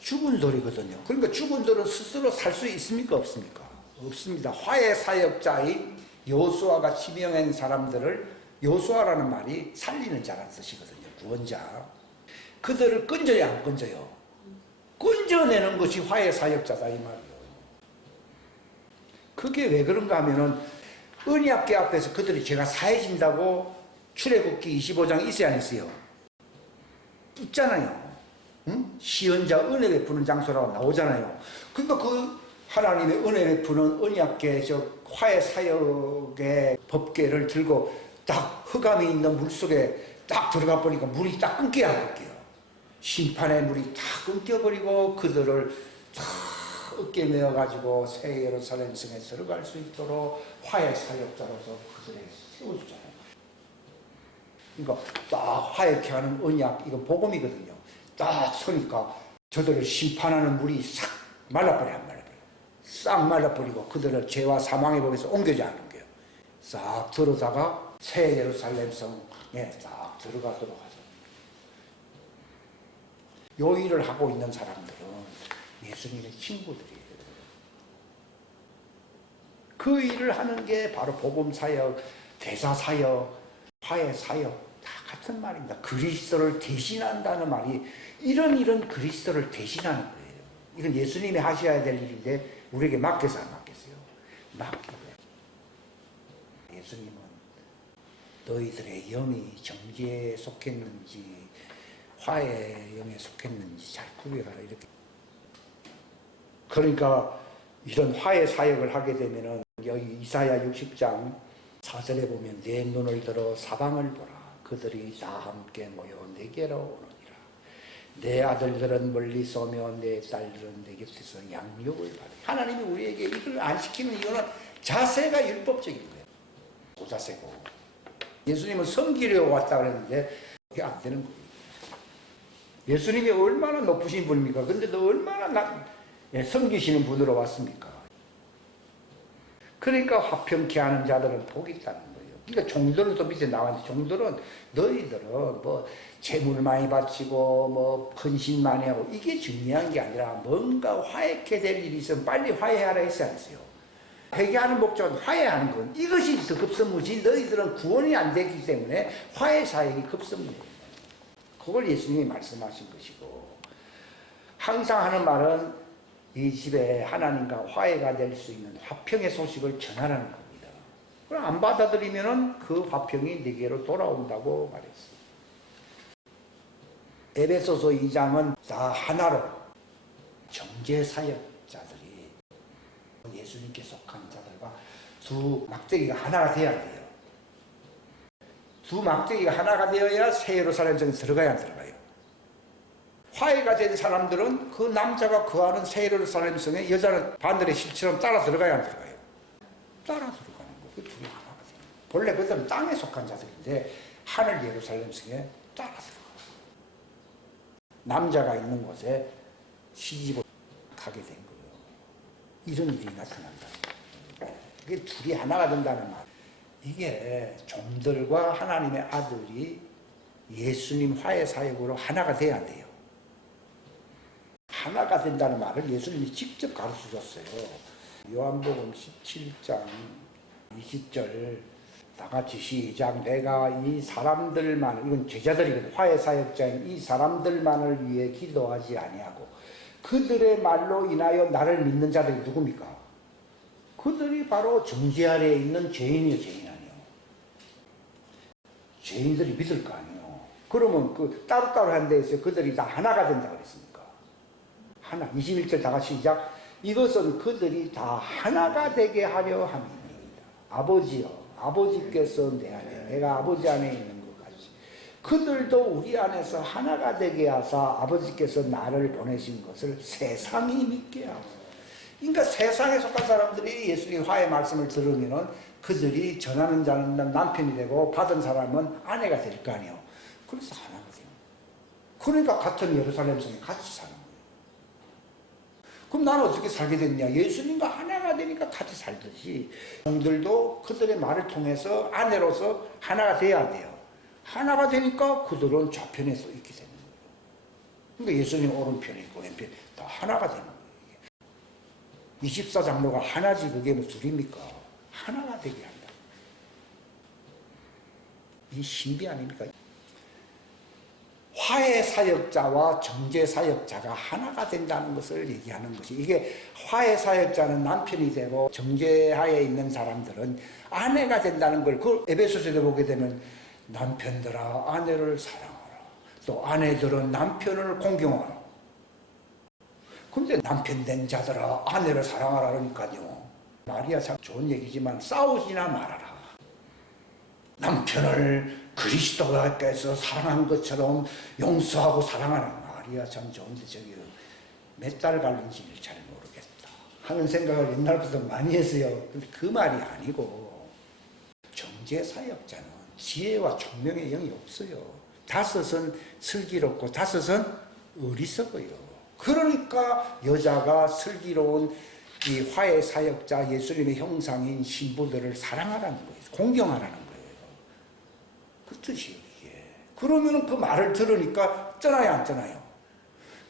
죽은 돌이거든요. 그러니까 죽은 돌은 스스로 살 수 있습니까? 없습니까? 없습니다. 화해 사역자인 여호수아가 지명한 사람들을 여호수아라는 말이 살리는 자라는 뜻이거든요. 구원자. 그들을 건져야 안 건져요. 건져내는 것이 화해 사역자다 이 말이에요. 그게 왜 그런가 하면은 언약궤 앞에서 그들이 죄가 사해진다고 출애굽기 25장 있어야 안 있어요? 있잖아요. 응? 시언자 은혜 베푸는 장소라고 나오잖아요. 그러니까 그 하나님의 은혜 베푸는 언약궤 저 화해 사역의 법궤를 들고 딱 흑암이 있는 물속에 딱 들어가 보니까 물이 딱 끊겨야 할게요. 심판의 물이 다 끊겨버리고 그들을 다 어깨 메어가지고 새 예루살렘 성에 들어갈 수 있도록 화해 사역자로서 그들에게 세워주잖아요. 그러니까 딱 화해케 하는 언약, 이건 복음이거든요. 딱 서니까 저들을 심판하는 물이 싹 말라버려, 안 말라버려. 싹 말라버리고 그들을 죄와 사망의 법에서 옮겨지 않은 거예요. 싹 들어다가 새 예루살렘 성에 딱 들어가도록 하죠. 요 일을 하고 있는 사람들은 예수님의 친구들이에요. 그 일을 하는 게 바로 복음사역, 대사사역, 화해사역 다 같은 말입니다. 그리스도를 대신한다는 말이 이런 그리스도를 대신하는 거예요. 이건 예수님이 하셔야 될 일인데 우리에게 맡겨서 안 맡겼어요. 맡기고요. 예수님은 너희들의 영이 정죄에 속했는지 화해의 영에 속했는지 잘 구별하라 이렇게. 그러니까 이런 화해 사역을 하게 되면은 여기 이사야 60장 4절에 보면 내 눈을 들어 사방을 보라. 그들이 다 함께 모여 내게로 오느니라. 내 아들들은 멀리서 오며 내 딸들은 내 곁에서 양육을 받으라. 하나님이 우리에게 이걸 안 시키는 이유는 자세가 율법적인 거예요. 고자세고. 예수님은 섬기려고 왔다 그랬는데 그게 안 되는 거예요. 예수님이 얼마나 높으신 분입니까? 근데 너 얼마나 섬기시는 분으로 왔습니까? 그러니까 화평케 하는 자들은 복이 있다는 거예요. 그러니까 종들은 또 밑에 나왔는데 종들은 너희들은 뭐 재물 많이 바치고 뭐 헌신 많이 하고 이게 중요한 게 아니라 뭔가 화해케 될 일이 있으면 빨리 화해하라 했지 않으세요? 회개하는 목적은 화해하는 건 이것이 더 급선무지 너희들은 구원이 안 되기 때문에 화해 사역이 급선무예요. 그걸 예수님이 말씀하신 것이고 항상 하는 말은 이 집에 하나님과 화해가 될 수 있는 화평의 소식을 전하라는 겁니다. 그럼 안 받아들이면은 그 화평이 네게로 돌아온다고 말했어요. 에베소서 2장은 다 하나로 정죄 사역자들이 예수님께 속한 자들과 두 막대기가 하나가 되어야 돼요. 두 막대기가 하나가 되어야 새 예루살렘 성에 들어가야 안 들어가요. 화해가 된 사람들은 그 남자가 거하는 새 예루살렘 성에 여자는 반들의 실처럼 따라 들어가야 안 들어가요. 따라 들어가는 거예요. 그 둘이 하나가 돼요. 본래 그들은 땅에 속한 자들인데 하늘 예루살렘 성에 따라 들어가요. 남자가 있는 곳에 시집을 가게 된 거예요. 이런 일이 나타난다. 이게 둘이 하나가 된다는 말. 이게 종들과 하나님의 아들이 예수님 화해 사역으로 하나가 돼야 돼요. 하나가 된다는 말을 예수님이 직접 가르쳐 줬어요. 요한복음 17장 20절 다 같이 시작. 내가 이 사람들만, 이건 제자들이거든, 화해 사역자인 이 사람들만을 위해 기도하지 아니하고 그들의 말로 인하여 나를 믿는 자들이 누굽니까? 그들이 바로 정죄 아래에 있는 죄인이요, 죄인 아니요. 죄인들이 믿을 거 아니에요. 그러면 그 따로따로 한 데에서 그들이 다 하나가 된다고 그랬습니까? 하나. 21절 다 같이 시작. 이것은 그들이 다 하나가 되게 하려 함이니이다. 아버지여, 아버지께서 내 안에, 내가 아버지 안에 있는 것 같이 그들도 우리 안에서 하나가 되게 하사 아버지께서 나를 보내신 것을 세상이 믿게 하소서. 그러니까 세상에 속한 사람들이 예수님 화해 말씀을 들으면은 그들이 전하는 자는 남편이 되고 받은 사람은 아내가 될 거 아니에요. 그래서 하나가 돼요. 그러니까 같은 예루살렘 성에 같이 사는 거예요. 그럼 나는 어떻게 살게 됐냐? 예수님과 하나가 되니까 같이 살듯이 종들도 그들의 말을 통해서 아내로서 하나가 돼야 돼요. 하나가 되니까 그들은 좌편에 서 있게 되는 거예요. 그러니까 예수님 오른편에 있고 왼편 다 하나가 되는 거예요. 24장로가 하나지 그게 뭐 둘입니까? 하나가 되게 한다. 이 신비 아닙니까? 화해 사역자와 정죄 사역자가 하나가 된다는 것을 얘기하는 것이, 이게 화해 사역자는 남편이 되고 정죄하에 있는 사람들은 아내가 된다는 걸, 그 에베소서에 보게 되면 남편들아 아내를 사랑하라, 또 아내들은 남편을 공경하라. 근데 남편 된 자들아 아내를 사랑하라 그러니까요, 말이야 참 좋은 얘기지만 싸우지나 말아라. 남편을 그리스도께서 사랑한 것처럼 용서하고 사랑하는, 말이야 참 좋은데 저기 몇 달 갈는지 잘 모르겠다 하는 생각을 옛날부터 많이 했어요. 근데 그 말이 아니고, 정죄 사역자는 지혜와 총명의 영이 없어요. 다섯은 슬기롭고 다섯은 어리석어요. 그러니까 여자가 슬기로운 이 화해 사역자 예수님의 형상인 신부들을 사랑하라는 거예요. 공경하라는 거예요. 그 뜻이에요, 이게. 그러면 그 말을 들으니까 떠나야 안 떠나요?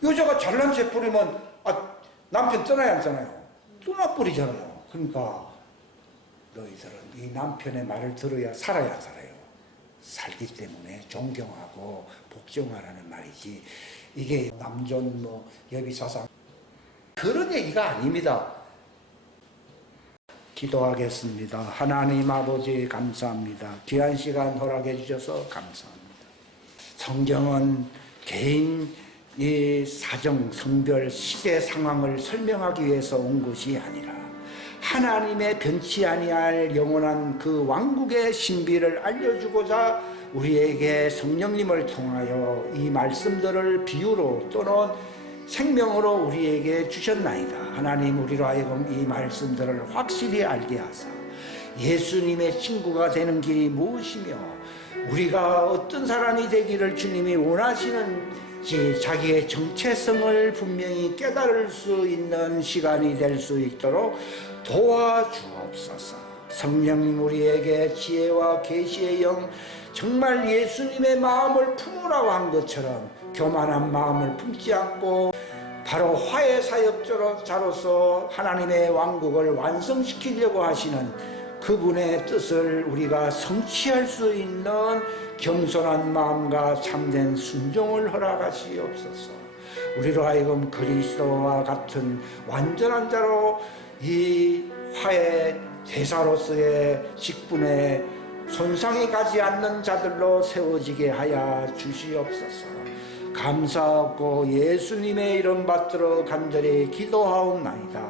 여자가 잘난 체 부리면 남편 떠나야 안 떠나요? 떠나버리잖아요. 그러니까 너희들은 이 남편의 말을 들어야 살아야 살아요. 살기 때문에 존경하고 복종하라는 말이지, 이게 남존 여비사상 그런 얘기가 아닙니다. 기도하겠습니다. 하나님 아버지 감사합니다. 귀한 시간 허락해 주셔서 감사합니다. 성경은 개인의 사정, 성별, 시대 상황을 설명하기 위해서 온 것이 아니라 하나님의 변치 아니할 영원한 그 왕국의 신비를 알려주고자 우리에게 성령님을 통하여 이 말씀들을 비유로 또는 생명으로 우리에게 주셨나이다. 하나님, 우리로 하여금 이 말씀들을 확실히 알게 하사 예수님의 친구가 되는 길이 무엇이며 우리가 어떤 사람이 되기를 주님이 원하시는지 자기의 정체성을 분명히 깨달을 수 있는 시간이 될 수 있도록 도와주옵소서. 성령님, 우리에게 지혜와 계시의 영, 정말 예수님의 마음을 품으라고 한 것처럼 교만한 마음을 품지 않고 바로 화해 사역자로서 하나님의 왕국을 완성시키려고 하시는 그분의 뜻을 우리가 성취할 수 있는 겸손한 마음과 참된 순종을 허락하시옵소서. 우리로 하여금 그리스도와 같은 완전한 자로 이 화해 대사로서의 직분에 손상이 가지 않는 자들로 세워지게 하여 주시옵소서. 감사하고 예수님의 이름 받들어 간절히 기도하옵나이다.